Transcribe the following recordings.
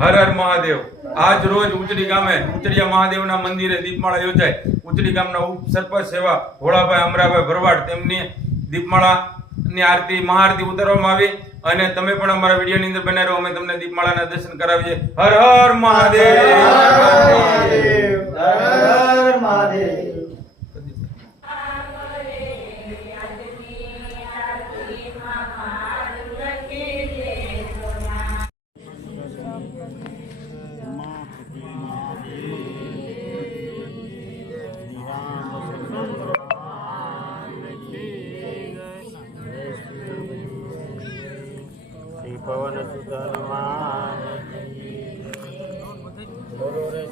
હર હર મહાદેવ। આજ રોજ ઉચડી ગામે ઉચડિયા મહાદેવના મંદિરે દીપમાળા યોજાય। ઉચડી ગામના ઉપસરપંચ સેવા ભોળાભાઈ અમરાભાઈ ભરવાડ તેમની દીપમાળાની આરતી મહાઆરતી ઉતારવામાં આવી અને તમે પણ અમારા વિડીયોની અંદર બને રહો। અમે તમને દીપમાળાના દર્શન કરાવીએ। હર હર મહાદેવ, હર હર મહાદેવ। पवन सुत हनुमान बोलो रे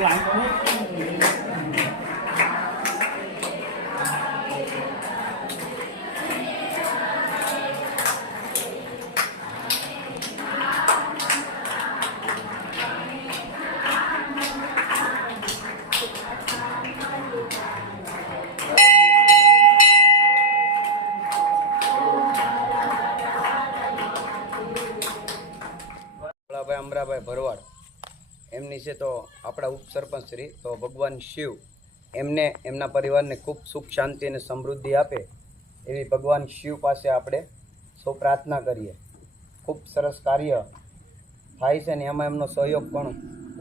ભોળાભાઈ અમરાભાઈ ભરવાડ એમની છે તો આપણા ઉપસરપંચ શ્રી તો ભગવાન શિવ એમને એમના પરિવારને ખૂબ સુખ શાંતિ અને સમૃદ્ધિ આપે એવી ભગવાન શિવ પાસે આપણે સૌ પ્રાર્થના કરીએ. ખૂબ સરસ કાર્ય થાય છે ને એમાં એમનો સહયોગ પણ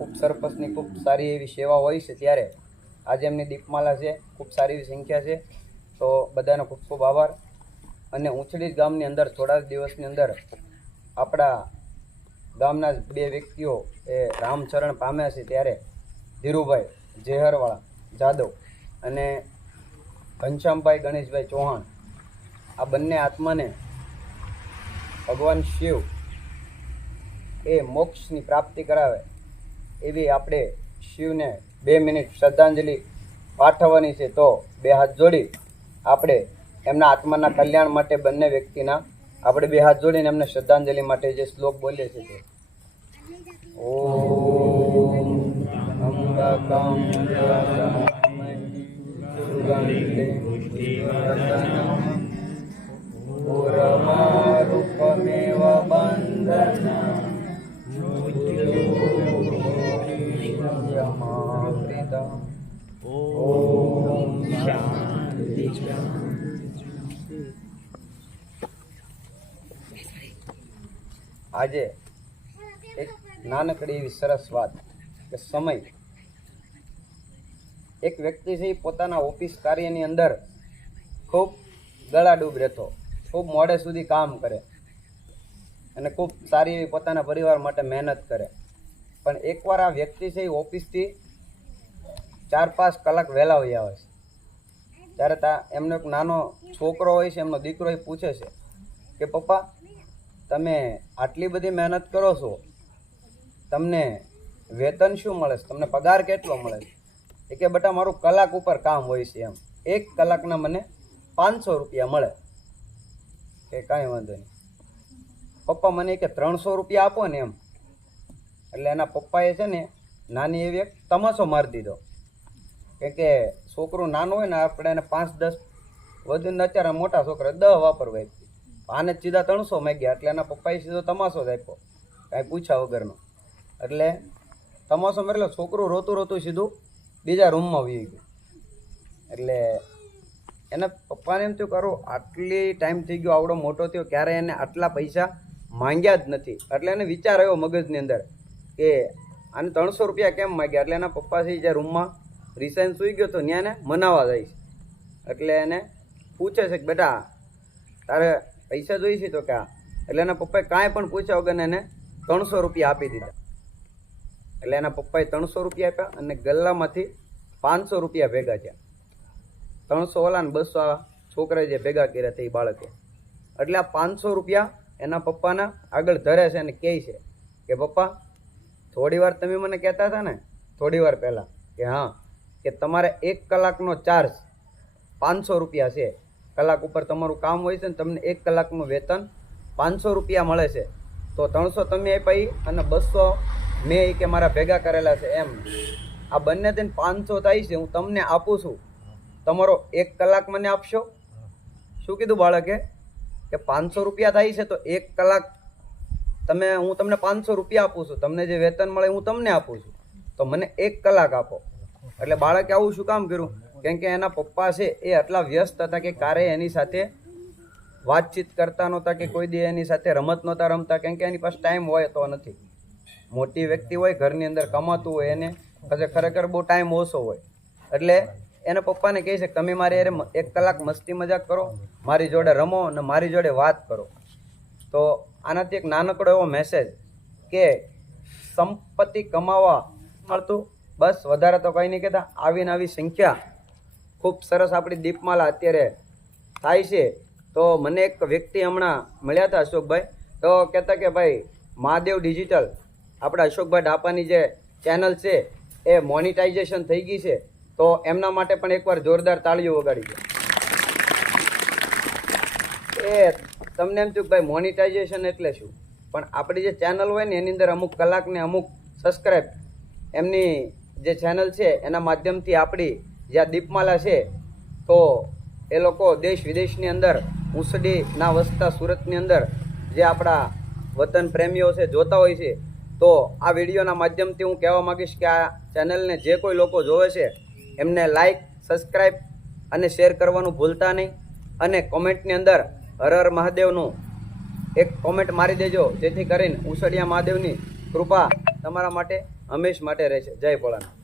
ઉપસરપંચની ખૂબ સારી એવી સેવા હોય છે. ત્યારે આજે એમની દીપમાલા છે, ખૂબ સારી એવી સંખ્યા છે, તો બધાનો ખૂબ ખૂબ આભાર. અને ઉંચડી ગામની અંદર થોડા દિવસની અંદર આપણા ગામના જ બે વ્યક્તિઓ એ રામચરણ પામ્યા છે. ત્યારે ધીરુભાઈ જેહરવાળા જાદવ અને ઘનશ્યામભાઈ ગણેશભાઈ ચૌહાણ, આ બંને આત્માને ભગવાન શિવ એ મોક્ષની પ્રાપ્તિ કરાવે એવી આપણે શિવને 2 મિનિટ શ્રદ્ધાંજલિ પાઠવવાની છે. તો 2 હાથ જોડી આપણે એમના આત્માના કલ્યાણ માટે બંને વ્યક્તિના આપણે 2 હાથ જોડીને એમને શ્રદ્ધાંજલિ માટે જે શ્લોક બોલીએ છીએ તે ઓમ અંબકં પુરમારૂપમેવ બંધનમૃત્યુર્યમાવૃતમ. ઓમ શાંતિ. આજે એક નાનકડી એવી સરસ વાત કે સમય, એક વ્યક્તિ છે એ પોતાના ઓફિસ કાર્યની અંદર ખૂબ ગળાડૂબ રહેતો, ખૂબ મોડે સુધી કામ કરે અને ખૂબ સારી એવી પોતાના પરિવાર માટે મહેનત કરે. પણ એકવાર આ વ્યક્તિ છે એ ઓફિસથી 4-5 કલાક વહેલા વહી આવે છે. ત્યારે એમનો એક નાનો છોકરો હોય છે, એમનો દીકરો, એ પૂછે છે કે પપ્પા તમે આટલી બધી મહેનત કરો છો, તમને વેતન શું મળે છે, તમને પગાર કેટલો મળે છે? એ કે બેટા મારું કલાક ઉપર કામ હોય છે, એમ 1 કલાકના મને 500 રૂપિયા મળે. કે કાંઈ વાંધો નહીં પપ્પા, મને કે 300 રૂપિયા આપો ને એમ. એટલે એના પપ્પાએ છે ને નાની એવી એક તમાશો મારી દીધો કે છોકરું નાનું હોય ને આપણે એને 5-10 વધુ, અત્યારે મોટા છોકરા 10 વાપરવા આપ્યું, આને સીધા 300 માંગ્યા. એટલે એના પપ્પાએ સીધો તમાશો જ આપ્યો, કાંઈ પૂછ્યા વગરનો. એટલે તમાશો મારેલો, છોકરું રોતું રોતું સીધું બીજા રૂમમાં વહી ગયું. એટલે એના પપ્પાને એમ થયું કરું આટલી ટાઈમ થઈ ગયો, આવડો મોટો થયો, ક્યારે એને આટલા પૈસા માંગ્યા જ નથી. એટલે એને વિચાર આવ્યો મગજની અંદર કે આને 300 રૂપિયા કેમ માંગ્યા. એટલે એના પપ્પા છે જે રૂમમાં રિસાઈન સૂઈ ગયો તો ત્યાં એને મનાવવા જાય છે. એટલે એને પૂછે છે કે બેટા તારે પૈસા જોઈએ છે તો ક્યાં? એટલે એના પપ્પાએ કાંઈ પણ પૂછ્યા વગર એને 300 રૂપિયા આપી દીધા. એટલે એના પપ્પાએ 300 રૂપિયા આપ્યા અને ગલ્લામાંથી 500 રૂપિયા ભેગા થયા. 300 ઓલા ને 200 છોકરાએ જે ભેગા કર્યા હતા એ બાળકે. એટલે આ 500 રૂપિયા એના પપ્પાના આગળ ધરે છે અને કહે છે કે પપ્પા થોડી વાર તમે મને કહેતા હતા ને થોડી વાર પહેલાં કે હા કે તમારે 1 કલાકનો ચાર્જ 500 રૂપિયા છે, કલાક ઉપર તમારું કામ હોય છે ને તમને 1 કલાકનું વેતન 500 રૂપિયા મળે છે. તો 300 તમે આપ્યા અને 200 મેં કે મારા ભેગા કરેલા છે, એમ આ બંને થઈને 500 થાય છે. હું તમને આપું છું, તમારો 1 કલાક મને આપશો? શું કીધું બાળકે કે 500 રૂપિયા થાય છે તો 1 કલાક હું તમને 500 રૂપિયા આપું છું, તમને જે વેતન મળે હું તમને આપું છું, તો મને 1 કલાક આપો. એટલે બાળકે આવું શું કામ કર્યું? કેમ કે એના પપ્પા છે એ આટલા વ્યસ્ત હતા કે ક્યારેય એની સાથે વાતચીત કરતા નહોતા કે કોઈ દી એની સાથે રમત નહોતા રમતા. કેમ કે એની પાસે ટાઈમ હોય તો નથી. મોટી વ્યક્તિ હોય ઘરની અંદર કમાતું હોય એને પછી ખરેખર બહુ ટાઈમ ઓછો હોય. એટલે એના પપ્પાને કહે છે કે તમે મારી યારે 1 કલાક મસ્તી મજાક કરો, મારી જોડે રમો અને મારી જોડે વાત કરો. તો આનાથી એક નાનકડો એવો મેસેજ કે સંપત્તિ કમાવા મળતું, બસ વધારે તો કંઈ નહીં કહેતા. આવીને આવી સંખ્યા ખૂબ સરસ આપણી દીપમાલા અત્યારે થાય છે. તો મને એક વ્યક્તિ હમણાં મળ્યા હતા અશોકભાઈ, તો કહેતા કે ભાઈ મહાદેવ ડિજિટલ આપણા અશોકભાઈ ડાપાની જે ચેનલ છે એ મોનિટાઇઝેશન થઈ ગઈ છે, તો એમના માટે પણ એકવાર જોરદાર તાળીઓ વગાડી દો. એ તમને એમ થયું કે ભાઈ મોનિટાઇઝેશન એટલે શું, પણ આપણી જે ચેનલ હોય ને એની અંદર અમુક કલાકને અમુક સબસ્ક્રાઈબ એમની જે ચેનલ છે એના માધ્યમથી આપણી જ્યાં દીપમાલા છે, તો એ લોકો દેશ વિદેશની અંદર ઊંસડીના વસતા સુરતની અંદર જે આપણા વતન પ્રેમીઓ છે જોતા હોય છે, તો આ વિડીયોના માધ્યમથી હું કહેવા માગીશ કે આ ચેનલને જે કોઈ લોકો જોવે છે એમને લાઈક, સબસ્ક્રાઈબ અને શેર કરવાનું ભૂલતા નહીં. અને કોમેન્ટની અંદર હર હર મહાદેવનું એક કોમેન્ટ મારી દેજો, જેથી કરીને ઉસડિયા મહાદેવની કૃપા તમારા માટે હંમેશ માટે રહેશે. જય ભોળાનાથ.